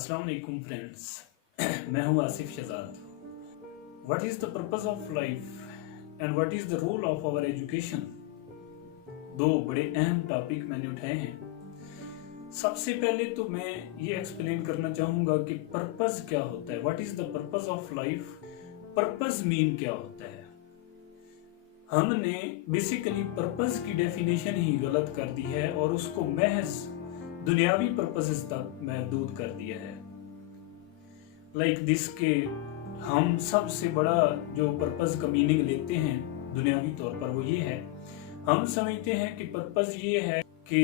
अस्सलाम वालेकुम फ्रेंड्स। मैं हूं Asif Shahzad. What is the purpose of life and what is the role of our education. दो बड़े अहम टॉपिक मैंने उठाए हैं। सबसे पहले तो मैं ये एक्सप्लेन करना चाहूँगा कि पर्पस क्या होता है। What is the purpose of life. Purpose mean क्या होता है। हमने बेसिकली पर्पस की डेफिनेशन ही गलत कर दी है और उसको महज दुनियावी पर्पसेस तक महदूद कर दिया है। लाइक दिस के हम सबसे बड़ा जो पर्पस का मीनिंग लेते हैं दुनियावी तौर पर वो ये है, हम समझते हैं कि पर्पस ये है कि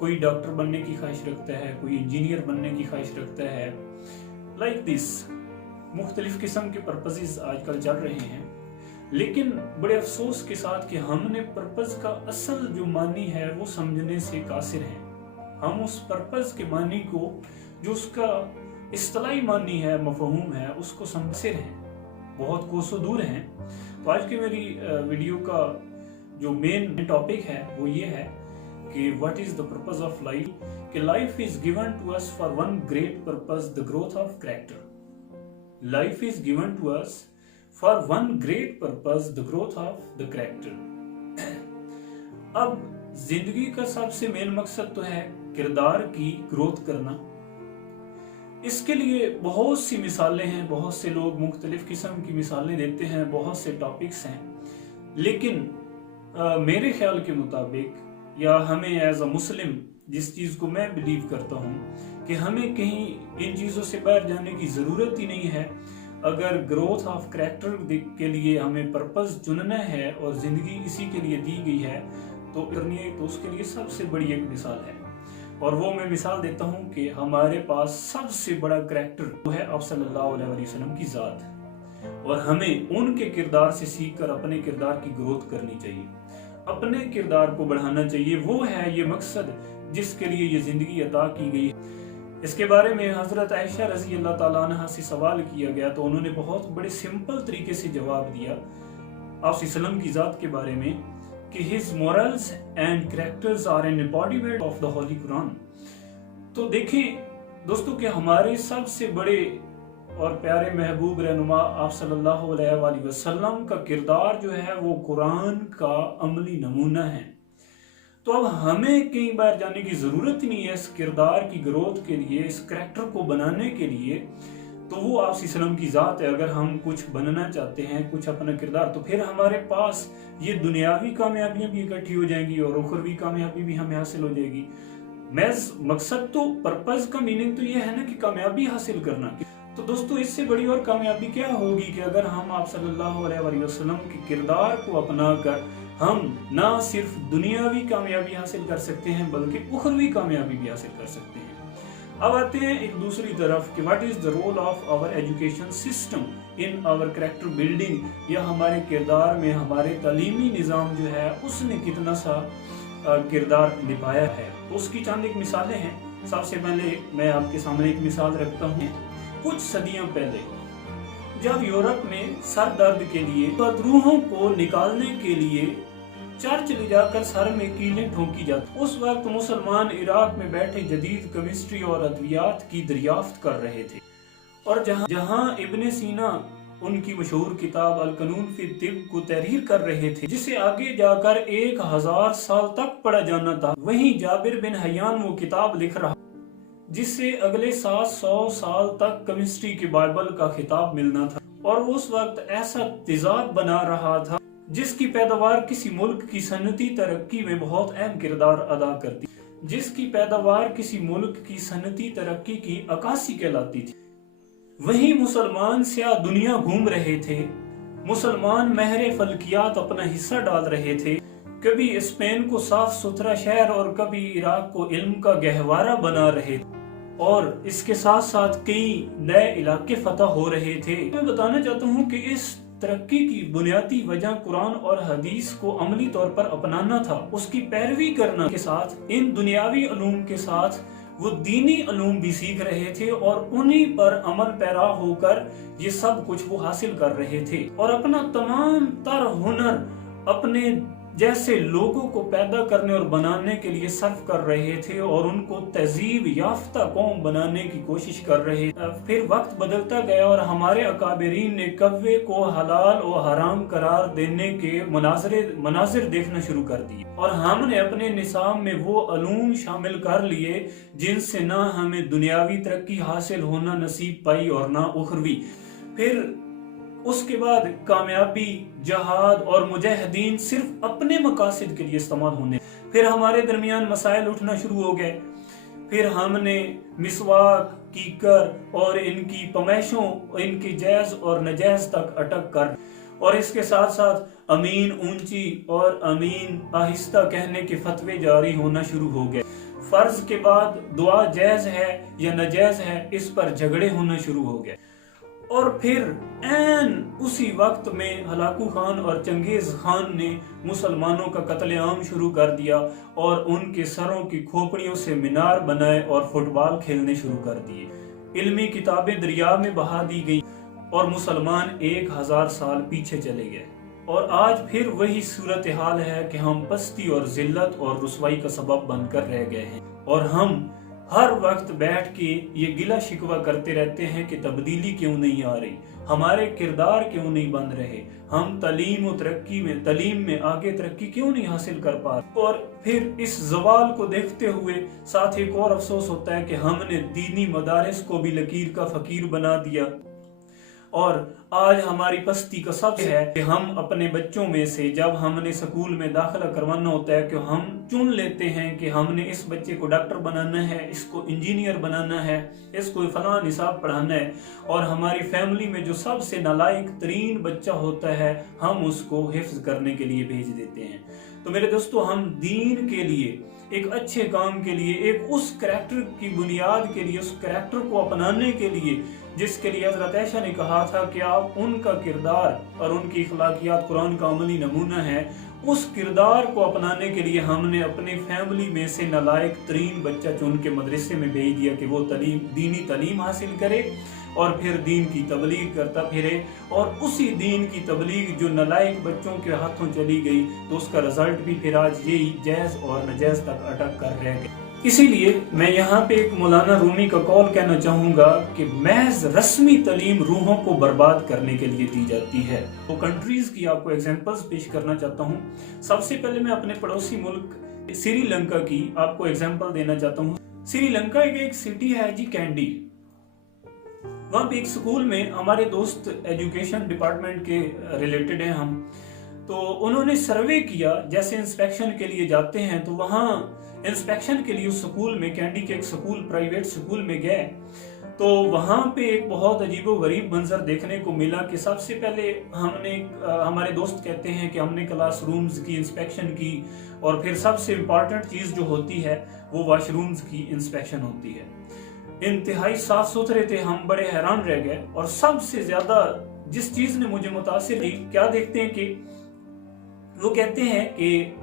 कोई डॉक्टर बनने की ख्वाहिश रखता है, कोई इंजीनियर बनने की ख्वाहिश रखता है। लाइक दिस मुख्तलिफ किस्म के पर्पसेस आजकल चल रहे हैं, लेकिन बड़े अफसोस के साथ कि हमने पर्पस का असल जो मानी है वो समझने से कासिर हैं। हम उस पर्पस के मानी को जो उसका इस्तिलाही मानी है, मफहूम है, उसको समझिर हैं, बहुत कोसों दूर हैं। तो आज की मेरी वीडियो का जो मेन टॉपिक है वो ये है कि what is the purpose of life. कि life is given to us for one great purpose, the growth of character. Life is given to us for one great purpose, the growth of the character. अब जिंदगी का सबसे main मकसद तो है किरदार की ग्रोथ करना। इसके लिए बहुत सी मिसालें हैं, बहुत से लोग मुख्तलिफ किस्म की मिसालें देते हैं, बहुत से टॉपिक्स हैं, लेकिन मेरे ख्याल के मुताबिक या हमें एज अ मुस्लिम जिस चीज़ को मैं बिलीव करता हूँ कि हमें कहीं इन चीज़ों से बाहर जाने की ज़रूरत ही नहीं है। अगर ग्रोथ ऑफ कैरेक्टर के लिए हमें पर्पस चुनना है और ज़िंदगी इसी के लिए दी गई है तो करनी है, तो उसके लिए सबसे बड़ी एक मिसाल है। और वो मैं मिसाल देता हूँ कि हमारे पास सबसे बड़ा कैरेक्टर वो है आप सल्लल्लाहु अलैहि वसल्लम की ज़ात, और हमें उनके किरदार से सीखकर अपने किरदार की ग्रोथ करनी चाहिए, अपने किरदार को बढ़ाना चाहिए। वो है ये मकसद जिसके लिए ये जिंदगी अता की गई है। इसके बारे में हजरत आयशा रज़ी अल्लाह ताला अन्हा से सवाल किया गया तो उन्होंने बहुत बड़े सिंपल तरीके से जवाब दिया आप सल्लम की ज़ात के बारे में कि his morals and characters are an embodiment of the Holy Quran। तो देखें दोस्तों कि हमारे सबसे बड़े और प्यारे महबूब रहनुमा आप सल्लल्लाहु अलैहि वसल्लम का किरदार जो है वो कुरान का अमली नमूना है। तो अब हमें कई बार जाने की जरूरत ही नहीं है इस किरदार की ग्रोथ के लिए, इस करैक्टर को बनाने के लिए। तो वो आप सल्लम की ज़ात है। अगर हम कुछ बनना चाहते हैं, कुछ अपना किरदार, तो फिर हमारे पास ये दुनियावी कामयाबियां भी इकट्ठी हो जाएंगी और उखरवी कामयाबी भी हमें हासिल हो जाएगी। मकसद तो पर्पस का मीनिंग तो ये है ना कि कामयाबी हासिल करना। तो दोस्तों इससे बड़ी और कामयाबी क्या होगी कि अगर हम आप सल्लल्लाहु अलैहि वसल्लम के किरदार को अपना कर हम ना सिर्फ दुनियावी कामयाबी हासिल कर सकते हैं बल्कि उखरवी कामयाबी भी हासिल कर सकते हैं। अब आते हैं एक दूसरी तरफ कि what is the role of our education system in our character building, या हमारे किरदार में हमारे तालीमी निज़ाम जो है उसने कितना सा किरदार निभाया है। तो उसकी चंद एक मिसालें हैं। सबसे पहले मैं आपके सामने एक मिसाल रखता हूँ। कुछ सदियों पहले जब यूरोप में सर दर्द के लिए रूहों को निकालने के लिए चर्च ले जाकर सर में कीलें ठोंकी जाती, उस वक्त मुसलमान इराक में बैठे जदीद केमिस्ट्री और अद्वियात की दरियाफ्त कर रहे थे। और जहां इब्ने सीना उनकी मशहूर किताब अल कानून फी तिब को तहरीर कर रहे थे, जिसे आगे जाकर 1000 साल तक पढ़ा जाना था, वहीं जाबिर बिन हयान वो किताब लिख रहा जिससे अगले 700 साल तक केमिस्ट्री के बाइबल का खिताब मिलना था। और उस वक्त ऐसा तेजाब बना रहा था जिसकी पैदावार किसी मुल्क की सनती तरक्की में बहुत अहम किरदार अदा करती, जिसकी पैदावार किसी मुल्क की सनती तरक्की की अक्कासी कहलाती थी। वहीं मुसलमान स्याह दुनिया घूम रहे थे, मुसलमान महरे फल्कियात अपना हिस्सा डाल रहे थे, कभी स्पेन को साफ सुथरा शहर और कभी इराक को इल्म का गहवारा बना रहे थे, और इसके साथ साथ कई नए इलाके फतह हो रहे थे। मैं बताना चाहता हूँ कि इस तरक्की की बुनियादी वजह कुरान और हदीस को अमली तौर पर अपनाना था, उसकी पैरवी करना के साथ इन दुनियावी उलूम के साथ वो दीनी उलूम भी सीख रहे थे और उन्हीं पर अमल पैरा होकर ये सब कुछ वो हासिल कर रहे थे और अपना तमाम तर हुनर अपने जैसे लोगों को पैदा करने और बनाने के लिए सर्व कर रहे थे और उनको तहजीब याफ्ता कौम बनाने की कोशिश कर रहे थे। फिर वक्त बदलता गया और हमारे अकाबरीन ने कव्वे को हलाल और हराम करार देने के मनाजिर देखना शुरू कर दिए और हमने अपने निसाब में वो अलूम शामिल कर लिए जिनसे ना हमें दुनियावी तरक्की हासिल होना नसीब पाई और ना उखरवी। फिर उसके बाद कामयाबी, जहाद और मुजाहिदीन सिर्फ अपने मकासद के लिए इस्तेमाल होने। फिर हमारे दरमियान मसाइल उठना शुरू हो गए। फिर हमने मिसवाक, कीकर और इनकी पमैशों, इनकी जायज और नजायज तक अटक कर और इसके साथ साथ अमीन ऊंची और अमीन आहिस्ता कहने के फतवे जारी होना शुरू हो गए। फर्ज के बाद दुआ जायज है या नाजायज है, इस पर झगड़े होना शुरू हो गए। और फिर ऐन उसी वक्त में हलाकू खान और चंगेज खान ने मुसलमानों का कत्लेआम शुरू कर दिया और उनके सरों की खोपड़ियों से मीनार बनाए और फुटबॉल खेलने शुरू कर दिए। इल्मी किताबें दरिया में बहा दी गई और मुसलमान 1000 साल पीछे चले गए। और आज फिर वही सूरत हाल है कि हम पस्ती और जिल्लत और रुसवाई का सबब बनकर रह गए हैं और हम हर वक्त बैठ के ये गिला शिकवा करते रहते हैं कि तब्दीली क्यों नहीं आ रही, हमारे किरदार क्यों नहीं बन रहे, हम तालीम में आगे तरक्की क्यों नहीं हासिल कर पा रहे। और फिर इस जवाल को देखते हुए साथ एक और अफसोस होता है कि हमने दीनी मदारिस को भी लकीर का फकीर बना दिया। और आज हमारी पस्ती का सबक है कि हम अपने बच्चों में से जब हमने स्कूल में दाखिला करवाना होता है कि हम चुन लेते हैं कि हमने इस बच्चे को डॉक्टर बनाना है, इसको इंजीनियर बनाना है, इसको फलां निसाब पढ़ाना है और हमारी फैमिली में जो सबसे नालायक तरीन बच्चा होता है हम उसको हिफ्ज करने के लिए भेज देते हैं। तो मेरे दोस्तों, हम दीन के लिए, एक अच्छे काम के लिए, एक उस करैक्टर की बुनियाद के लिए, उस करैक्टर को अपनाने के लिए जिसके लिए हज़रत आयशा ने कहा था कि आप उनका किरदार और उनकी इखलाकियात कुरान का अमली नमूना है, उस किरदार को अपनाने के लिए हमने अपने फैमिली में से नालायक तरीन बच्चा चुन के मदरसे में भेज दिया कि वो दीनी तालीम हासिल करे और फिर दीन की तबलीग करता फिरे। और उसी दीन की तबलीग जो नालायक बच्चों के हाथों चली गई तो उसका रिजल्ट भी फिर आज यही जायज और नाजायज तक अटक कर रह गया। इसीलिए मैं यहाँ पे एक मौलाना रूमी का कॉल कहना चाहूँगा कि महज रस्मी तालीम रूहों को बर्बाद करने के लिए दी जाती है। तो कंट्रीज की आपको एग्जांपल्स पेश करना चाहता हूँ। सबसे पहले मैं अपने पड़ोसी मुल्क श्रीलंका की आपको एग्जांपल देना चाहता हूँ। श्रीलंका एक सिटी है जी, कैंडी। वहाँ पे एक स्कूल में हमारे दोस्त एजुकेशन डिपार्टमेंट के रिलेटेड हैं हम, तो उन्होंने सर्वे किया। जैसे इंस्पेक्शन के लिए जाते हैं तो वहाँ इंस्पेक्शन के लिए उस स्कूल में, कैंडी के एक स्कूल, प्राइवेट स्कूल में गए तो वहाँ पे एक बहुत अजीबो गरीब मंजर देखने को मिला कि सबसे पहले हमारे दोस्त कहते हैं कि हमने क्लासरूम्स की इंस्पेक्शन की और फिर सबसे इम्पॉर्टेंट चीज़ जो होती है वो वॉशरूम्स की इंस्पेक्शन होती है। इंतहाई साफ सुथरे थे, हम बड़े हैरान रह गए। और सबसे ज्यादा जिस चीज ने मुझे मुतासिर की, क्या देखते हैं कि वो कहते हैं कि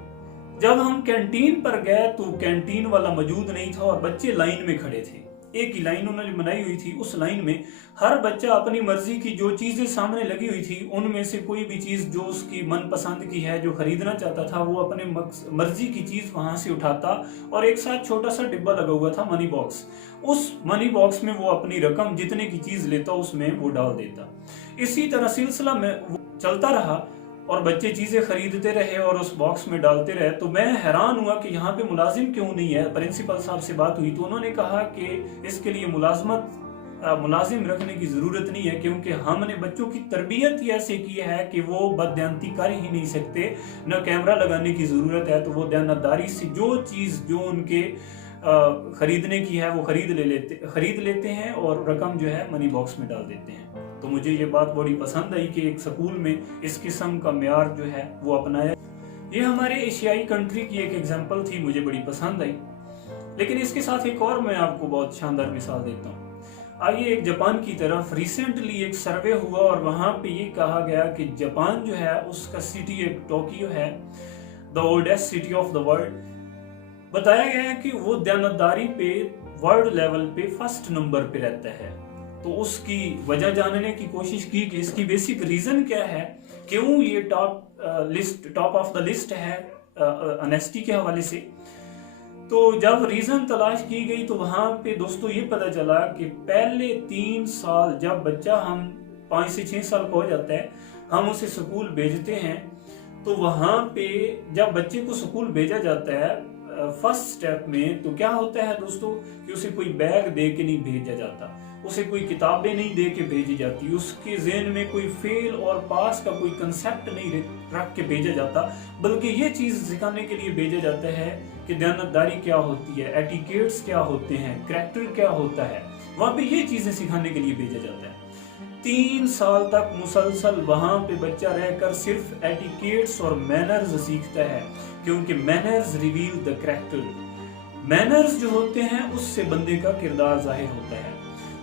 जब हम कैंटीन पर गए तो कैंटीन वाला मौजूद नहीं था और बच्चे लाइन में खड़े थे। एक ही लाइन उन्होंने बनाई हुई थी, उस लाइन में हर बच्चा अपनी मर्जी की जो चीजें सामने लगी हुई थी उनमें से कोई भी चीज जो उसकी मनपसंद की है, जो खरीदना चाहता था, वो अपने मर्जी की चीज वहां से उठाता और एक साथ छोटा सा डिब्बा लगा हुआ था, मनी बॉक्स। उस मनी बॉक्स में वो अपनी रकम जितने की चीज लेता उसमें वो डाल देता। इसी तरह सिलसिला में वो चलता रहा और बच्चे चीजें खरीदते रहे और उस बॉक्स में डालते रहे। तो मैं हैरान हुआ कि यहाँ पे मुलाजिम क्यों नहीं है। प्रिंसिपल साहब से बात हुई तो उन्होंने कहा कि इसके लिए मुलाजिम रखने की जरूरत नहीं है, क्योंकि हमने बच्चों की तरबियत ही ऐसे की है कि वो बददयानती कर ही नहीं सकते। न कैमरा लगाने की जरूरत है, तो वो दयानतदारी से जो चीज जो उनके खरीदने की है वो खरीद लेते हैं और रकम जो है मनी बॉक्स में डाल देते हैं। तो मुझे ये बात बड़ी पसंद आई कि एक स्कूल में इस किस्म का म्यार जो है वो अपनाया। ये हमारे एशियाई कंट्री की एक एग्जांपल थी, मुझे बड़ी पसंद आई। लेकिन इसके साथ एक और मैं आपको बहुत शानदार मिसाल देता हूँ। आइए एक जापान की तरफ। रिसेंटली एक सर्वे हुआ और वहां पे ये कहा गया कि जापान जो है उसका सिटी एक टोक्यो है, the oldest city of the world. बताया गया है कि वो दयानतदारी पे वर्ल्ड लेवल पे फर्स्ट नंबर पे रहता है। तो उसकी वजह जानने की कोशिश की कि इसकी बेसिक रीजन क्या है क्यों ये टॉप ऑफ द लिस्ट है ऑनेस्टी के हवाले से। तो जब रीजन तलाश की गई तो वहां पे दोस्तों ये पता चला कि पहले 3 साल जब बच्चा हम 5 से 6 साल का हो जाता है, हम उसे स्कूल भेजते हैं, तो वहां पे जब बच्चे को स्कूल भेजा जाता है फर्स्ट स्टेप में, तो क्या होता है दोस्तों कि उसे कोई बैग दे के नहीं भेजा जाता, उसे कोई किताबें नहीं दे के भेजी जाती, उसके ज़हन में कोई फेल और पास का कोई कंसेप्ट नहीं रख के भेजा जाता, बल्कि ये चीज़ सिखाने के लिए भेजा जाता है कि दयानतदारी क्या होती है, एटिकेट्स क्या होते हैं, करैक्टर क्या होता है, वहाँ पे ये चीज़ें सिखाने के लिए भेजा जाता है। 3 साल तक मुसलसल वहां पे बच्चा रहकर सिर्फ एटिकेट्स और मैनर्स सीखता है, क्योंकि manners reveal the character. Manners जो होते हैं उससे बंदे का किरदार जाहिर होता है।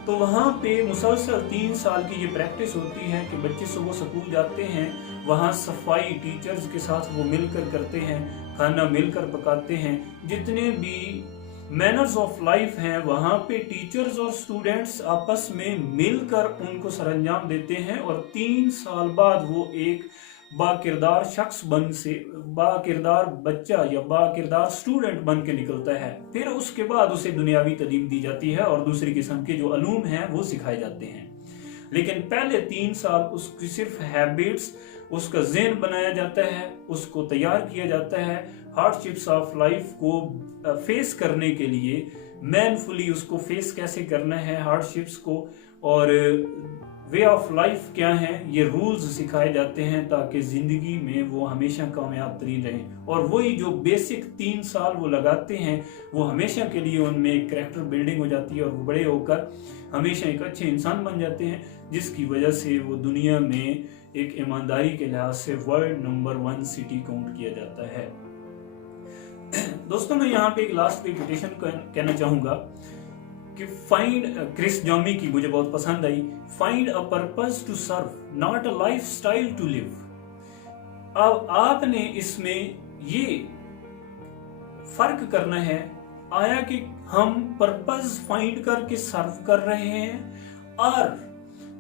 तो वहां पे मुसलसल 3 साल की ये प्रैक्टिस होती है कि बच्चे सुबह स्कूल जाते हैं, वहां सफाई टीचर्स के साथ वो मिलकर करते हैं, खाना मिलकर पकाते हैं, जितने भी मैनर्स ऑफ लाइफ हैं वहां पे टीचर्स और स्टूडेंट्स आपस में मिलकर उनको सरंजाम देते हैं, और 3 साल बाद वो एक बाकिरदार शख्स बाकिरदार बच्चा या बाकिरदार स्टूडेंट बन के निकलता है। फिर उसके बाद उसे दुनियावी तालीम दी जाती है और दूसरी किस्म के जो अलूम हैं वो सिखाए जाते हैं। लेकिन पहले 3 साल उसकी सिर्फ हैबिट्स, उसका ज़हन बनाया जाता है, उसको तैयार किया जाता है हार्डशिप्स ऑफ लाइफ को फेस करने के लिए, मैनफुली उसको फेस कैसे करना है हार्डशिप्स को, और वे ऑफ लाइफ क्या है, ये रूल्स सिखाए जाते हैं ताकि जिंदगी में वो हमेशा कामयाब तरीन रहें। और वही जो बेसिक 3 साल वो लगाते हैं वो हमेशा के लिए उनमें एक करैक्टर बिल्डिंग हो जाती है और वो बड़े होकर हमेशा एक अच्छे इंसान बन जाते हैं, जिसकी वजह से वो दुनिया में एक ईमानदारी के लिहाज से वर्ल्ड नंबर 1 सिटी काउंट किया जाता है। दोस्तों मैं यहाँ पे एक लास्ट पे कोटेशन कहना चाहूंगा कि फाइंड, क्रिस जॉमी की मुझे बहुत पसंद आई, find a purpose to serve, not a lifestyle to live. अब आपने इसमें ये फर्क करना है आया कि हम पर्पस फाइंड करके सर्व कर रहे हैं, और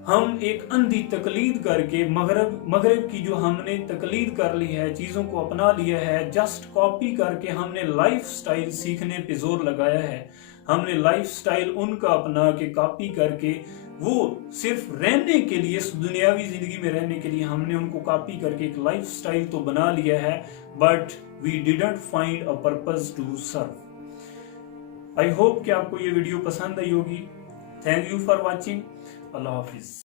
हम एक अंधी तकलीद करके मगरब की जो हमने तकलीद कर ली है, चीज़ों को अपना लिया है, जस्ट कॉपी करके हमने लाइफ स्टाइल सीखने पे जोर लगाया है, हमने लाइफ स्टाइल उनका अपना के कॉपी करके वो सिर्फ रहने के लिए, इस दुनियावी जिंदगी में रहने के लिए हमने उनको कॉपी करके एक लाइफ स्टाइल तो बना लिया है, but we didn't find a purpose to serve. I hope कि आपको ये वीडियो पसंद आई होगी। Thank you for watching. Allah Hafiz.